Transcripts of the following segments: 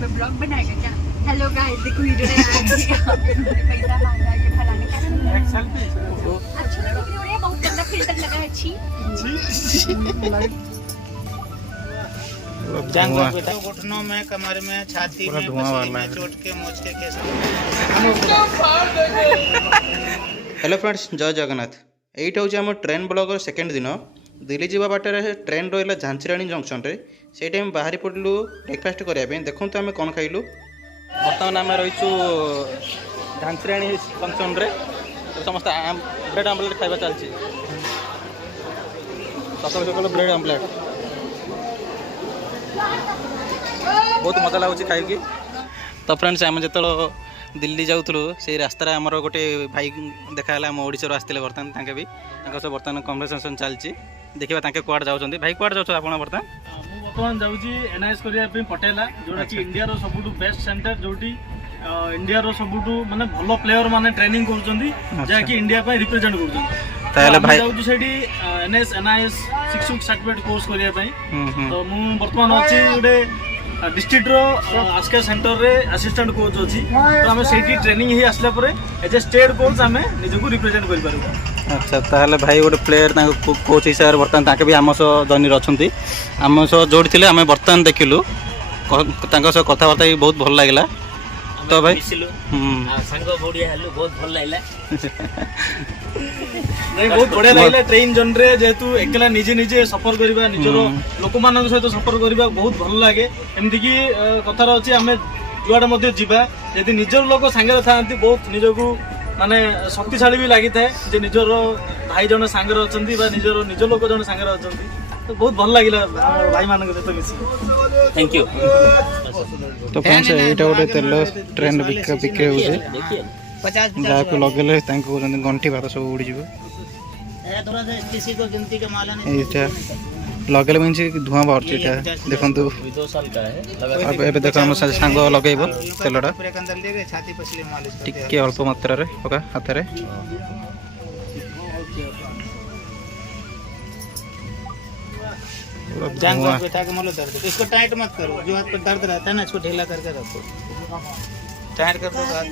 पे ब्लॉग बनाएगा क्या? हेलो गाइस, देखो वीडियो में पैसा मांगा ये फलाने का अच्छा लग रही है, बहुत गंदा फिल्टर लगा है। अच्छी घुटनों में, कमर में, छाती में, पसली में चोट के मोचके के साथ। हेलो फ्रेंड्स, जय जगन्नाथ। एइटा हूँ आम ट्रेन ब्लॉगर सेकेंड दिन। दिल्ली जावा बाटर ट्रेन रहा झांसीराणी जंक्शन रे से टाइम बाहरी पड़लु ब्रेकफास्ट करने। देखो आम कौन खाइलु। बर्तमान आम रहीचु झांसीराणी जंक्शन रे। समस्त ब्रेड आमलेट खाଇବା चलती। सकाल सकाल ब्रेड आमलेट बहुत मजा लगुच खाई। तो फ्रेंड्स आम जो दिल्ली जाऊँ से रास्ता आमर गोटे भाई देखाला आम ओडिशा आसते बर्तमान ताके भी बर्तमान कन्वर्सेसन चलती। देखा ताके कुआड़ जाऊँ। भाई कुआड़ जाऊँ आप बर्तमान? बर्तमान जाऊँगी एनआईएस करने पटेला जोटा कि इंडिया रो सबुठु बेस्ट सेंटर जोटी इंडिया रो सबुठु माने भलो प्लेयर माने ट्रेनिंग करूछंती जाकी इंडिया पे रिप्रेजेंट करूछंती। ताले भाई जाऊँ सेठी एनआईएस शिक्षक सर्टिफिकेट कोर्स करने तो मु बर्तमान अछि गोटे डिस्ट्रिक्ट रो आस्का सेंटर रे असिस्टेंट कोच अछि। तो हमें सेठी ट्रेनिंग ही आसला परे एज ए स्टेट कोच हमें निजको रिप्रेजेंट कर पारबो। अच्छा, ताहले भाई गोटे प्लेयर कोच हिसाब से बर्तमान ताके भी आम सह जर्नी अच्छी आम सह जोड़ी थे। आम बर्तमान देखिलु कथबार्ता भी बहुत भल लगे। तो भाई संग बढ़िया हेलु बहुत भल लागला। नहीं बहुत बढ़िया लागला। ट्रेन जन रे जेतु एकला निजे निजे सफर करबा निजरो लोक मानक सहित सफर करबा बहुत भल लागे। एमती की कथार अछि हमें जुआडे मध्ये जिबा यदि निजर लोक संगे थांती बहुत निजको माने शक्तिशाली भी लगी थाए जे निजर भाई जन सांगे अछंती बा निजर निज लोक जन सांगे अछंती। तो बहुत भल लागिला भाई मानक सहित मिसी। Thank you. तो फ्रेंड्स एटा गोटे तेल ट्रेन बिक्री होउछे। 50 जाको लगेले तांको गंठी भात सब उड़ी जीवो। एटा लगेले मीन धुआं बाहर देखु। अब देख हम सांग लगेब तेलटा टिके अल्प मात्रा रे पका हाथ रे। इसको टाइट मत करो, जो हाथ पर दर्द रहता है ना इसको ढीला करके रखो। टाइट कर दो हाथ।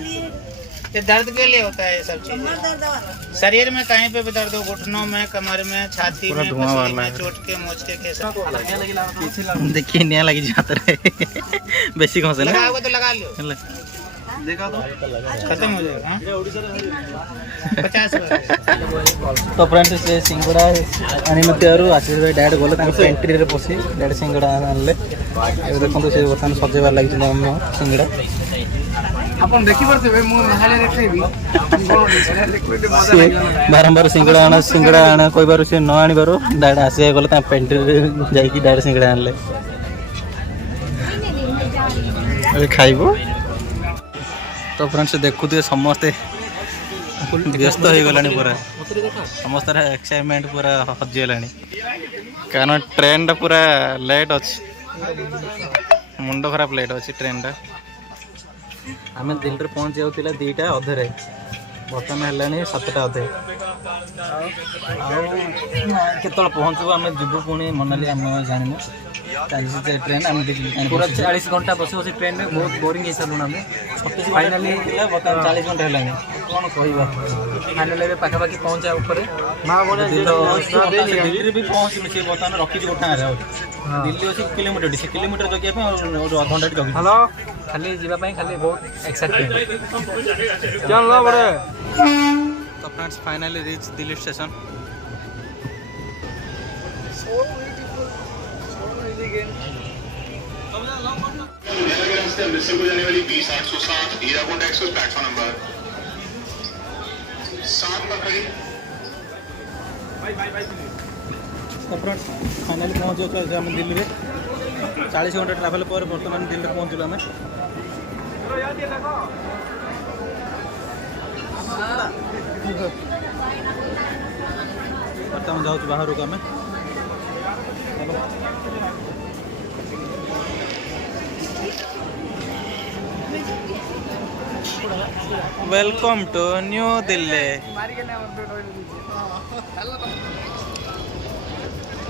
ये दर्द के लिए होता है ये सब चीजें। शरीर में कहीं पे भी दर्द हो, घुटनों में, कमर में, छाती में, पसली में, चोट के मोचके के साथ। देखिए नया लगी जाता है बेसी कौन से लगाओगे तो लगा लो। देखा तो खत्म हो जाएगा। 50 तो फ्रेंड्स से सिंगड़ा आनी मत आशीष भाई डायरेक्ट गले पेंट्री रे पसी डायरेक्ट सिंगड़ा आनले। देखो से बर्तमान सजेबार लगी सिंगड़ा अपन देखि परते मु हाले देखैबी बारंबार सिंगड़ा आना कोई बार से न आनी बारो डायरेक्ट आसे गले पेंट्री रे जाई डायरेक्ट सिंगड़ा आनले। अरे खाइबो। तो फ्रेंड्स देखुए समस्ते व्यस्त हो गलानी पूरा समस्त एक्साइटमेंट पूरा हजिगला कारण ट्रेन टा पूरा लेट अच्छी मुंड खराब लेट अच्छी ट्रेन टा। आम दिल्ली पहुँच जाऊला 2टा अधे बर्तमान है 7टा अधे। केत पहुँचू आम जीवु पुणी मनाली आम जानू ट्रेन आम पूरा 40 घंटा बस बस ट्रेन में बहुत बोरिंग हो सारूँ आम फाइनाली बर्तमान 40 घंटा है कौन कह फाइनाली पाखापाखि पहुँचा दिल्ली भी पहुँच बर्तमान रखी गोटा दिल्ली अच्छी किलोमीटर से किलोमीटर जगह अधघंटा जगह हेलो खाली जावाई खाली बहुत एक्साइटेड। तो friends finally reach Delhi station. Amritsar को जाने वाली 20-807 हीराकुंड एक्सप्रेस प्लेटफॉर्म नंबर 7 पर खड़ी। फाइनली पहुँच आम दिल्ली में 40 घंटा ट्रावेल पर बर्तमान दिल्ली पहुँचलु आम। बर्तमान जाऊँ बाहर को आम। Welcome to New Delhi.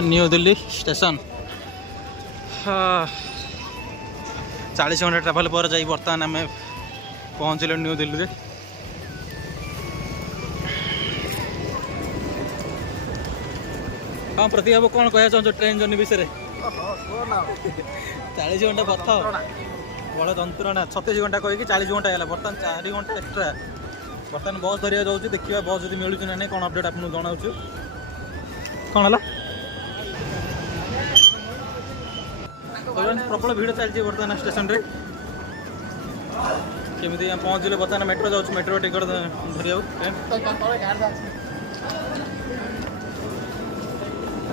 New Delhi station. 40 घंटा ट्राभेल पर जाई बर्तमान आम पहुँचल न्यू दिल्ली। हाँ प्रति बाबू कौन कह चाहो ट्रेन जर्नी विषय 40 घंटा पथ बड़ जंत्रणा 36 घंटा कहीकि 40 घंटा है बर्तमान 4 घंटा एक्सट्रा बर्तमान बस धरिया जाऊँ देखिए बस जब मिलूँ ना नहीं कौन अपडेट आपको जनाऊँ कौन है प्रबल भिड़ चलती बर्तमान स्टेशन रे केमी पहुँचले बर्तमान मेट्रो जाऊँ मेट्रो टिकट धरिया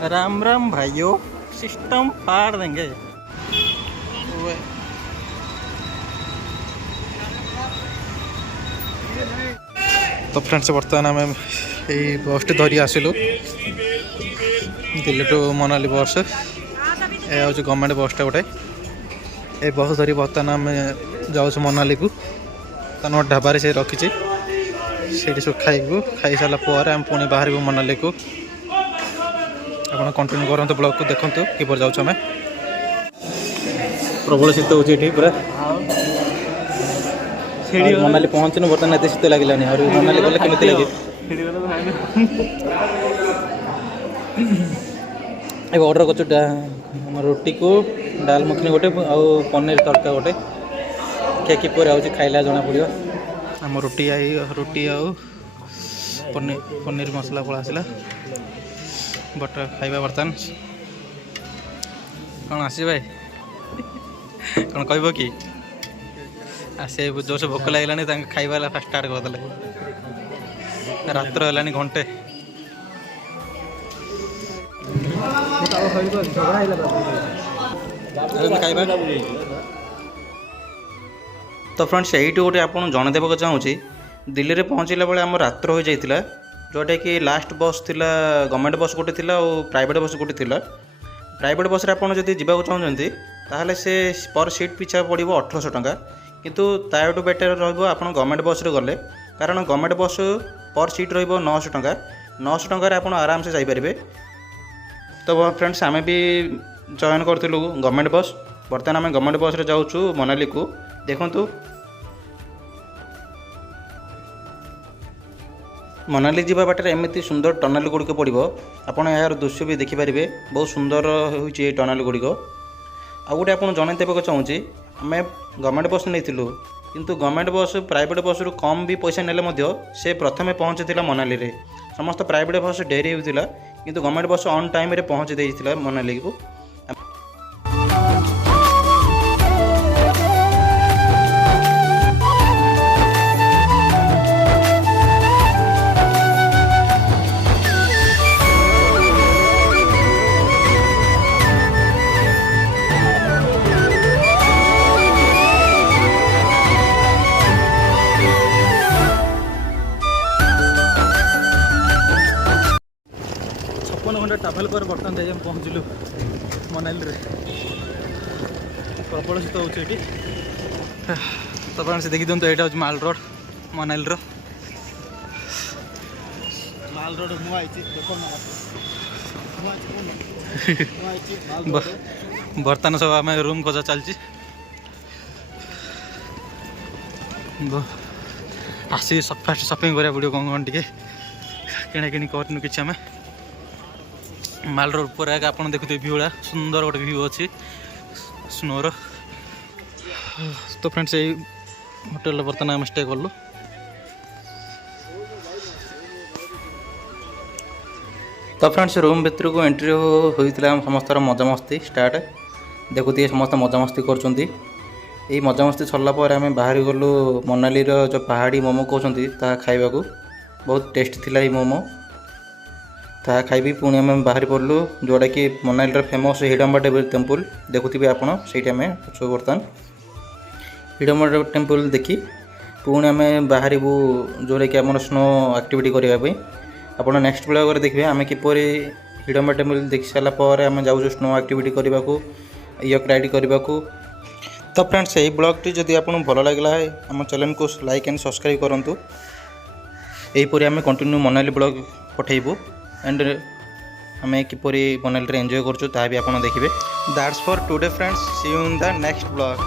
राम राम भाइयों सिस्टम फाड़ देंगे। तो फ्रेंड्स बर्तमान आम यही बस टी धरी आसिलु दिल्ली टू मनाली बस ये हूँ गवर्नमेंट बसटा गोटे ये बस धरी बर्तमान आम जाऊँ मनाली को तन ढाबार से रखी से सब खाइबू खाई सारापर आम पुणी बाहर मनाली को आप कंटिन्यू करते ब्लॉग को देखते किपर जाऊँ आम प्रबल शीत हो पूरा मनाली पहुँचनु बर्तमान एत शीत लगे और मनाली गले केमी लगे ऑर्डर कर रोटी को डाल मखनी गोटे आउ पनीर तड़का गोटे क्या किपर आऊँ खाइला जना पड़ो आम रोटी आउ पनीर मसला पड़ा आसला बटर खाइबा बर्तमान कौन आस भाई कौन कह कि आसे जो से भोक लगे खाइबा फास्ट स्टार्ट करदे रात्र है घंटे खाइबा तो फ्रेंड्स यही गोटे आप जनदेवा चाहूँगी दिल्ली में पहुँचला बेले आम रात्र हो जाता जोटा कि लास्ट बस थिला गवर्नमेंट बस गोटे थिला और प्राइवेट बस गोटे थिला प्राइवेट बस रे आपन जदि जीवा चाहते ताहले से पर सीट पिछा पड़ो 1800 टंका किंतु तायटू बेटर रहिबो आपन गवर्नमेंट बस रे गले कारण गवर्नमेंट बस पर सीट रहिबो 900 टंका 900 टंका रे आपन आराम से जाई परिबे। तो फ्रेंड्स आमे भी जॉइन करथिलु गवर्नमेंट बस बर्तमान आमे गवर्नमेंट बस रे जाउछु मनाली को देखंतु मनाली जीवा बाटर एमती सुंदर टनल गुड़िक पड़ो आपड़ यार दृश्य भी देखिपारे बहुत सुंदर होची टनल गुड़िक आ गोटे आप जन देवाक चाहूँगी आम गवर्नमेंट बस नहीं किंतु गवर्नमेंट बस प्राइवेट बस रु कम भी पैसा नेले से प्रथमे पहुँची मनाली रे समस्त प्राइवेट बस डेरी होता किंतु गवर्नमेंट बस ऑन टाइम रे पहुँची देइथिला मनाली को। ट्राभेल पर बर्तमान जाइए पहुँचलु मनाली रे प्रबल शीत होती तो फ्रेंड्स देखी दिखाँ यहाँ हूँ माल रोड मनाली माल रोड बर्तमान सब आम रूम खोजा चलती आसी फास्ट शॉपिंग करा पड़ो कौन टे किଣା किणी करनु कि आम माल रोड पर आप देखुए व्यू सुंदर गोटे व्यू अच्छी स्नोर। तो फ्रेंड्स यही होटेल बर्तमान आम स्टे कलु तो फ्रेंड्स रूम भितर को एंट्री होता समस्त मजा मस्ती स्टार्ट देखुए समस्त मजा मस्ती कर मजा मस्ती सरला आम बाहर गलु मनाली जो पहाड़ी मोमो कहते खाइबा बहुत टेस्ट थिला ये मोमो ता खाइबी पुणी आम बाहरी पड़लु जोटा कि मनाली फेमस हिडम्बा टेम्पल देखुवे आप आम अच्छे बर्तमान हिडम्बा टेम्पल देखी पुणी आम बाहर जोटा कि आम स्नो एक्टिविटी करने आप नेक्स्ट ब्लॉग देखिए आम किपर हिडम्बा टेम्पल देखी सारापर आम जाऊँ स्नो एक्टिविटी करने को यक राइड करने को। तो फ्रेंड्स यही ब्लॉगटी जदि आपको भल लगे आम चैनल को लाइक एंड सब्सक्राइब करूँ यहीपर आम कंटिन्यू मनाली ब्लॉग पठेबू एंड आम किपर मनाली एंजॉय करूँ भी आप देखिए। That's for today friends see you in the next blog.